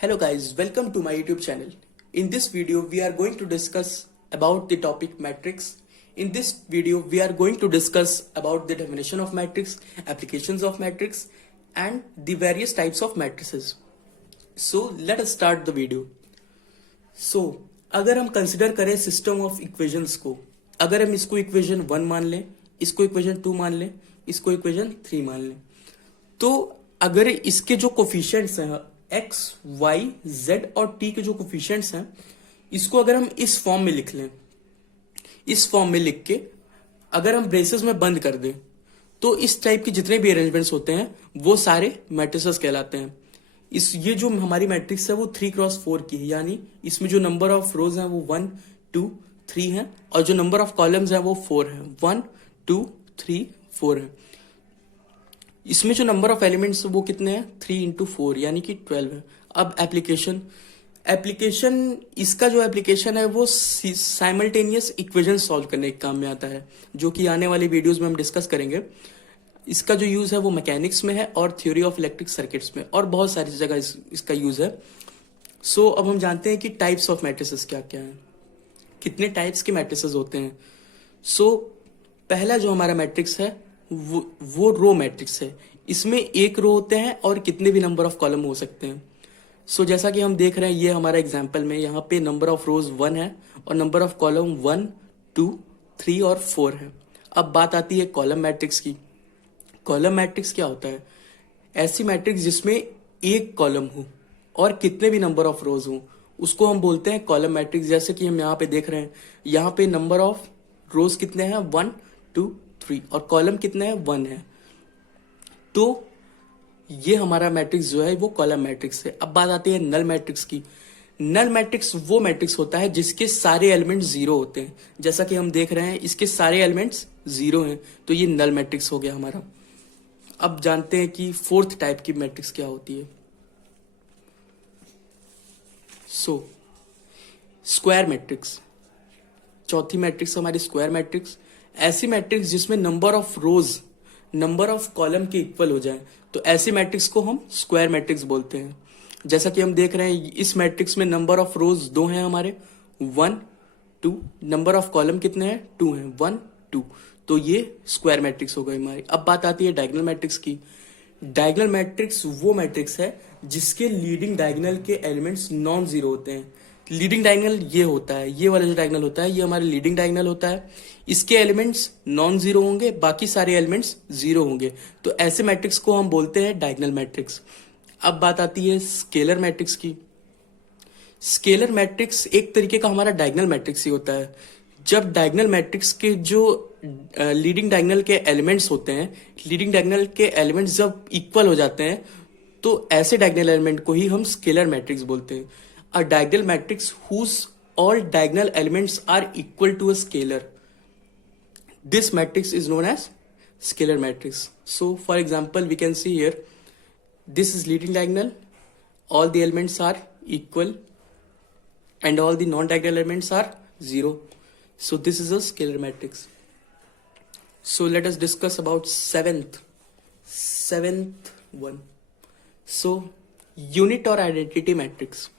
Hello guys, welcome to my YouTube channel. In this video, we are going to discuss about the topic matrix. In this video, we are going to discuss about the definition of matrix, applications of matrix, and the various types of matrices. So let us start the video. So अगर हम consider करें system of equations को, अगर हम इसको equation 1 मान लें, इसको इक्वेशन 2 मान लें, इसको इक्वेशन 3 मान लें, तो अगर इसके जो कोफिशिएंट्स हैं x, y, z और t के जो कोफिशिएंट्स हैं, इसको अगर हम इस फॉर्म में लिख लें, इस फॉर्म में लिख के अगर हम ब्रेसेस में बंद कर दें, तो इस टाइप के जितने भी अरेंजमेंट्स होते हैं वो सारे मैट्रिसेस कहलाते हैं. ये जो हमारी मैट्रिक्स है वो 3x4 की है, यानी इसमें जो नंबर ऑफ रोज हैं वो 1, 2, 3 है और जो नंबर ऑफ कॉलम्स हैं वो 4 है. 1, 2, 3, 4 है. इसमें जो नंबर ऑफ एलिमेंट्स वो कितने हैं? 3 इंटू 4 यानी कि 12 है. अब एप्लीकेशन इसका जो एप्लीकेशन है वो साइमल्टेनियस इक्वेशन सॉल्व करने के काम में आता है, जो कि आने वाली वीडियोस में हम डिस्कस करेंगे. इसका जो यूज है वो मैकेनिक्स में है और थ्योरी ऑफ इलेक्ट्रिक सर्किट्स में और बहुत सारी जगह इसका यूज है. सो अब हम जानते हैं कि टाइप्स ऑफ मैट्रिसेस क्या क्या हैं, कितने टाइप्स के मैट्रिसेस होते हैं. सो पहला जो हमारा मैट्रिक्स है वो रो मैट्रिक्स है. इसमें एक रो होते हैं और कितने भी नंबर ऑफ कॉलम हो सकते हैं. सो जैसा कि हम देख रहे हैं ये हमारा एग्जाम्पल में यहाँ पे नंबर ऑफ रोज 1 है और नंबर ऑफ कॉलम 1, 2, 3 और 4 है. अब बात आती है कॉलम मैट्रिक्स की. कॉलम मैट्रिक्स क्या होता है? ऐसी मैट्रिक्स जिसमें एक कॉलम हो और कितने भी नंबर ऑफ रोज हो, उसको हम बोलते हैं कॉलम मैट्रिक्स. जैसे कि हम यहाँ पे देख रहे हैं, यहाँ पे नंबर ऑफ रोज कितने हैं? 1, 2, 3 और कॉलम कितने हैं? 1 है. तो ये हमारा मैट्रिक्स जो है वो कॉलम मैट्रिक्स है. अब बात आती है नल मैट्रिक्स की. नल मैट्रिक्स वो मैट्रिक्स होता है जिसके सारे एलिमेंट्स जीरो होते हैं. जैसा कि हम देख रहे हैं इसके सारे एलिमेंट्स जीरो हैं, तो ये नल मैट्रिक्स हो गया हमारा. अब जानते हैं कि फोर्थ टाइप की मैट्रिक्स क्या होती है. सो स्क्वायर मैट्रिक्स, चौथी मैट्रिक्स हमारी स्क्वायर मैट्रिक्स. ऐसी मैट्रिक्स जिसमें number of rose number of column के इक्वल हो जाए, तो ऐसी मैट्रिक्स को हम स्क्वायर मैट्रिक्स बोलते हैं. जैसा कि हम देख रहे हैं इस मैट्रिक्स में नंबर ऑफ रोज 2 हैं हमारे, 1, 2. नंबर ऑफ कॉलम कितने हैं? 2 हैं, 1, 2. तो ये स्क्वायर मैट्रिक्स हो गई हमारी. अब बात आती है डायगोनल मैट्रिक्स की. डायगोनल मैट्रिक्स वो मैट्रिक्स है जिसके लीडिंग डायगोनल के एलिमेंट्स नॉन जीरो होते हैं. लीडिंग डायगोनल ये होता है, ये वाला जो डायगोनल होता है ये हमारा लीडिंग डायगोनल होता है. इसके एलिमेंट्स नॉन जीरो होंगे, बाकी सारे एलिमेंट्स जीरो होंगे. तो ऐसे मैट्रिक्स को हम बोलते हैं डायगोनल मैट्रिक्स. अब बात आती है स्केलर मैट्रिक्स की. स्केलर मैट्रिक्स एक तरीके का हमारा डायगोनल मैट्रिक्स ही होता है. जब डायगोनल मैट्रिक्स के जो लीडिंग डायगोनल के एलिमेंट्स होते हैं, लीडिंग डायगोनल के एलिमेंट्स जब इक्वल हो जाते हैं, तो ऐसे डायगोनल एलिमेंट को ही हम स्केलर मैट्रिक्स बोलते हैं. A diagonal matrix whose all diagonal elements are equal to a scalar. This matrix is known as scalar matrix. So, for example, we can see here, this is leading diagonal, all the elements are equal, and all the non-diagonal elements are 0. So, this is a scalar matrix. So, let us discuss about seventh one. So, unit or identity matrix.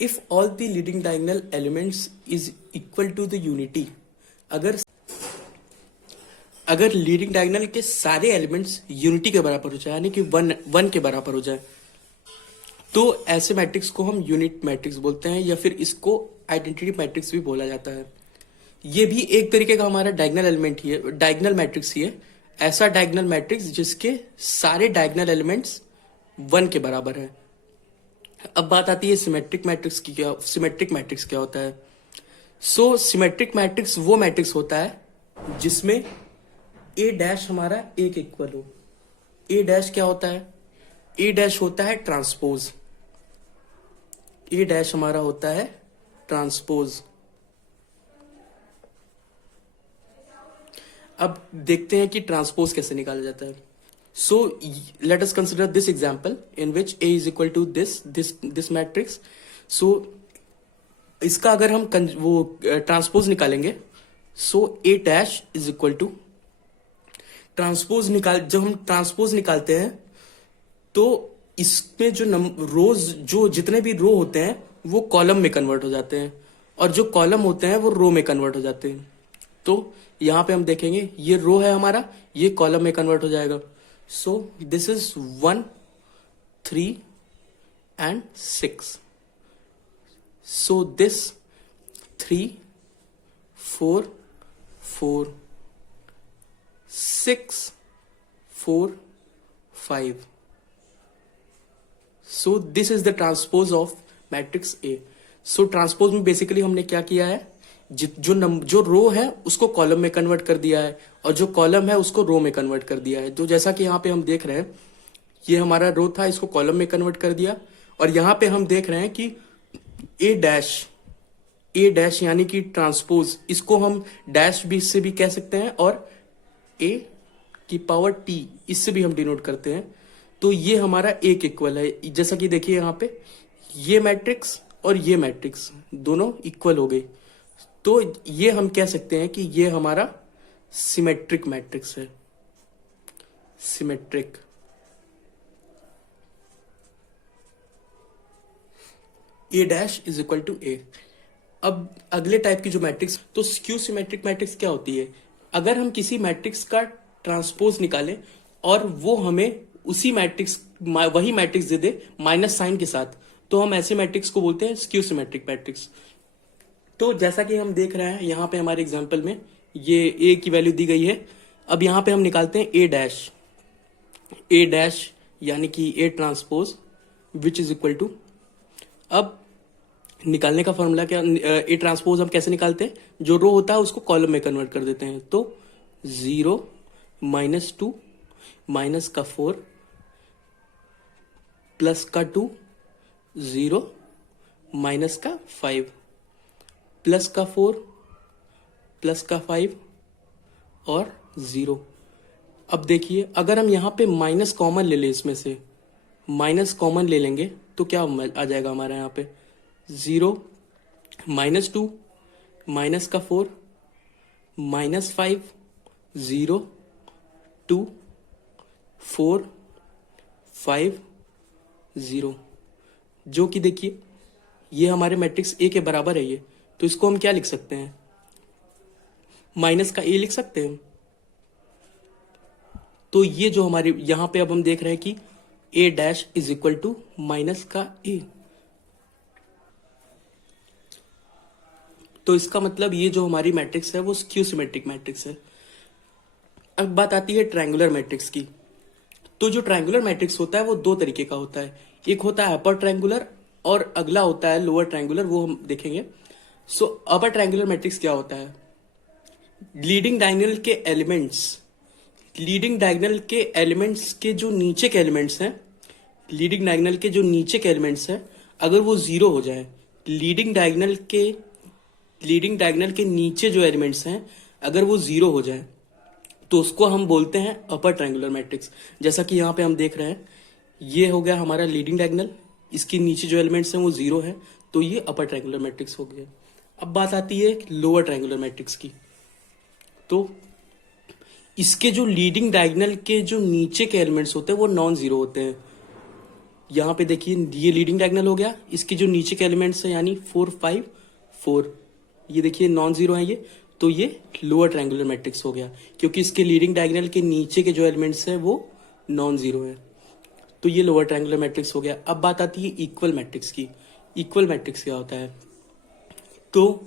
If all the leading diagonal elements is equal to the unity, अगर leading diagonal के सारे elements unity के बराबर हो जाए, यानी कि one के बराबर हो जाए, तो ऐसे मैट्रिक्स को हम यूनिट मैट्रिक्स बोलते हैं, या फिर इसको आइडेंटिटी मैट्रिक्स भी बोला जाता है. ये भी एक तरीके का हमारा डायगोनल एलिमेंट ही है, डायगोनल मैट्रिक्स ही है. ऐसा डायगोनल मैट्रिक्स जिसके सारे डायगोनल एलिमेंट्स 1 के बराबर है. अब बात आती है सिमेट्रिक मैट्रिक्स की. सिमेट्रिक मैट्रिक्स क्या होता है? सो सिमेट्रिक मैट्रिक्स वो मैट्रिक्स होता है जिसमें ए डैश हमारा एक इक्वल हो. ए डैश क्या होता है? ए डैश होता है ट्रांसपोज. ए डैश हमारा होता है ट्रांसपोज. अब देखते हैं कि ट्रांसपोज कैसे निकाला जाता है. So let us consider this example in which A is equal to this matrix. So इसका अगर हम वो ट्रांसपोज निकालेंगे, so A dash is equal to जब हम ट्रांसपोज निकालते हैं तो इसमें जो रोज, जो जितने भी रो होते हैं वो कॉलम में कन्वर्ट हो जाते हैं, और जो कॉलम होते हैं वो रो में कन्वर्ट हो जाते हैं। तो यहाँ पे हम देखेंगे ये रो है हमारा, ये कॉलम में कन्वर्ट हो जाएगा। So this is 1, 3 and 6। So this 3, 4, 4, 6, 4, 5। So this is the transpose of matrix A. So transpose में बेसिकली हमने क्या किया है, जो रो है उसको कॉलम में कन्वर्ट कर दिया है, और जो कॉलम है उसको रो में कन्वर्ट कर दिया है। तो जैसा कि यहाँ पे हम देख रहे हैं, ये हमारा रो था, इसको कॉलम में कन्वर्ट कर दिया, और यहाँ पे हम देख रहे हैं कि ए डैश यानी कि ट्रांसपोज, इसको हम डैश भी से भी कह सकते हैं, और ए की पावर टी इससे भी हम डिनोट करते हैं। तो ये हमारा एक इक्वल है। जैसा कि देखिए यहाँ पे ये मैट्रिक्स और ये मैट्रिक्स दोनों इक्वल हो गए, तो ये हम कह सकते हैं कि ये हमारा सिमेट्रिक मैट्रिक्स है, symmetric. A dash is equal to A. अब अगले टाइप की जो मैट्रिक्स, तो स्क्यू सिमेट्रिक मैट्रिक्स क्या होती है? अगर हम किसी मैट्रिक्स का ट्रांसपोज निकालें और वो हमें उसी मैट्रिक्स, वही मैट्रिक्स दे दे माइनस साइन के साथ, तो हम ऐसे मैट्रिक्स को बोलते हैं स्क्यू सिमेट्रिक मैट्रिक्स। तो जैसा कि हम देख रहे हैं यहाँ पे हमारे एग्जांपल में ये ए की वैल्यू दी गई है। अब यहाँ पे हम निकालते हैं ए डैश यानी कि A transpose which is equal to, अब निकालने का फॉर्मूला क्या, ए ट्रांसपोज हम कैसे निकालते हैं, जो रो होता है उसको कॉलम में कन्वर्ट कर देते हैं। तो 0 -2 माइनस का 4 प्लस का 2, 0 माइनस का 5 प्लस का 4 प्लस का 5 और 0। अब देखिए अगर हम यहाँ पे माइनस कॉमन ले लें, इसमें से माइनस कॉमन ले लेंगे तो क्या आ जाएगा हमारा यहाँ पे, 0 -2 माइनस का 4 -5 0 2 4 5 0, जो कि देखिए ये हमारे मैट्रिक्स ए के बराबर है ये, तो इसको हम क्या लिख सकते हैं, माइनस का ए लिख सकते हैं। तो ये जो हमारे यहां पे अब हम देख रहे हैं कि A dash is equal to minus का ए, तो इसका मतलब ये जो हमारी मैट्रिक्स है वो स्क्यू सिमेट्रिक मैट्रिक्स है। अब बात आती है ट्रायंगुलर मैट्रिक्स की। तो जो ट्रायंगुलर मैट्रिक्स होता है वो दो तरीके का होता है, एक होता है अपर ट्रायंगुलर और अगला होता है लोअर ट्रायंगुलर, वो हम देखेंगे। सो अपर ट्रायंगुलर मैट्रिक्स क्या होता है, लीडिंग डायगोनल के एलिमेंट्स, लीडिंग डायगोनल के एलिमेंट्स के जो नीचे के एलिमेंट्स हैं, लीडिंग डायगोनल के जो नीचे के एलिमेंट्स हैं अगर वो जीरो हो जाए, लीडिंग डायगोनल के नीचे जो एलिमेंट्स हैं अगर वो जीरो हो जाए तो उसको हम बोलते हैं अपर ट्रायंगुलर मैट्रिक्स। जैसा कि यहाँ पे हम देख रहे हैं ये हो गया हमारा लीडिंग डायगोनल, इसके नीचे जो एलिमेंट्स हैं वो जीरो है, तो ये अपर ट्रायंगुलर मैट्रिक्स हो गया। अब बात आती है लोअर ट्रायंगुलर मैट्रिक्स की। तो इसके जो लीडिंग डायगोनल के जो नीचे के एलिमेंट्स होते हैं वो नॉन जीरो होते हैं। यहाँ पे देखिए ये लीडिंग डायगोनल हो गया, इसके जो नीचे के एलिमेंट्स हैं यानी 4 5 4, ये देखिए नॉन जीरो है ये, तो ये लोअर ट्रायंगुलर मैट्रिक्स हो गया क्योंकि इसके लीडिंग डायगोनल के नीचे के जो एलिमेंट्स हैं वो नॉन जीरो है, तो ये लोअर ट्रायंगुलर मैट्रिक्स हो गया। अब बात आती है इक्वल मैट्रिक्स की। इक्वल मैट्रिक्स क्या होता है, तो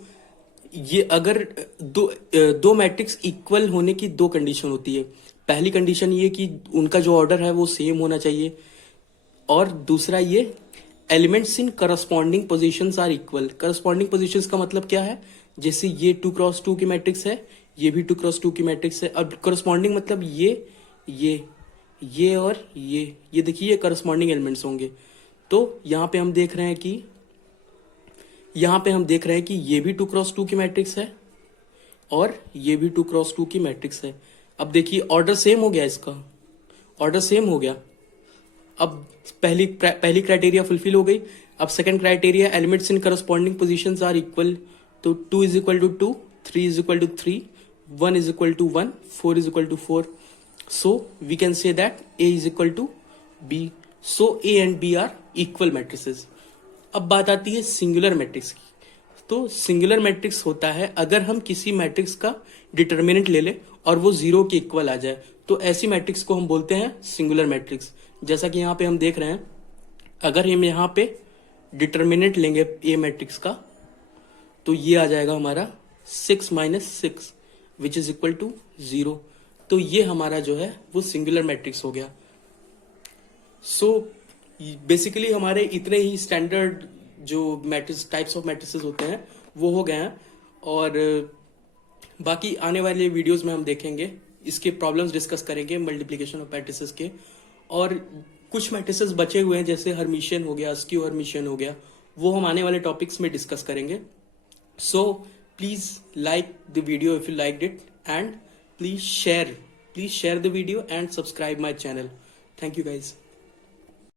ये अगर दो मैट्रिक्स इक्वल होने की दो कंडीशन होती है। पहली कंडीशन ये कि उनका जो ऑर्डर है वो सेम होना चाहिए, और दूसरा ये elements in corresponding positions are equal. Corresponding positions का मतलब क्या है, जैसे ये 2x2 की मैट्रिक्स है, ये भी 2x2 की मैट्रिक्स है। अब करस्पॉन्डिंग मतलब ये और ये देखिए ये करस्पॉन्डिंग एलिमेंट्स होंगे। तो यहाँ पे हम देख रहे हैं कि ये भी 2x2 की मैट्रिक्स है और ये भी 2x2 की मैट्रिक्स है। अब देखिए ऑर्डर सेम हो गया, इसका ऑर्डर सेम हो गया। अब पहली क्राइटेरिया फुलफिल हो गई। अब second criteria elements in corresponding positions are equal, तो 2 is equal to 2, 3 is equal to 3, 1 is equal to 1, 4 is equal to 4। So we can say that A is equal to B। So A and B are equal matrices. अब बात आती है singular matrix की। तो singular matrix होता है अगर हम किसी मैट्रिक्स का डिटर्मिनेंट ले ले और वो 0 के इक्वल आ जाए, तो ऐसी मैट्रिक्स को हम बोलते हैं सिंगुलर मैट्रिक्स। जैसा कि यहाँ पे हम देख रहे हैं, अगर हम यहाँ पे डिटर्मिनेंट लेंगे ए मैट्रिक्स का, तो ये आ जाएगा हमारा 6 minus 6 which is equal to 0। तो ये हमारा जो है वो सिंगुलर मैट्रिक्स हो गया। सो बेसिकली हमारे इतने ही स्टैंडर्ड जो मैट्रिक्स टाइप्स ऑफ मैट्रिसेस होते हैं वो हो गए हैं, और बाकी आने वाले वीडियोस में हम देखेंगे, इसके प्रॉब्लम्स डिस्कस करेंगे मल्टीप्लिकेशन ऑफ मैट्रिसेस के। और कुछ मैट्रिसेस बचे हुए हैं जैसे हर्मिशियन हो गया, स्क्यू हर्मिशियन हो गया, वो हम आने वाले टॉपिक्स में डिस्कस करेंगे। So please like the video if you liked it, and please share the video and subscribe my channel. Thank you guys.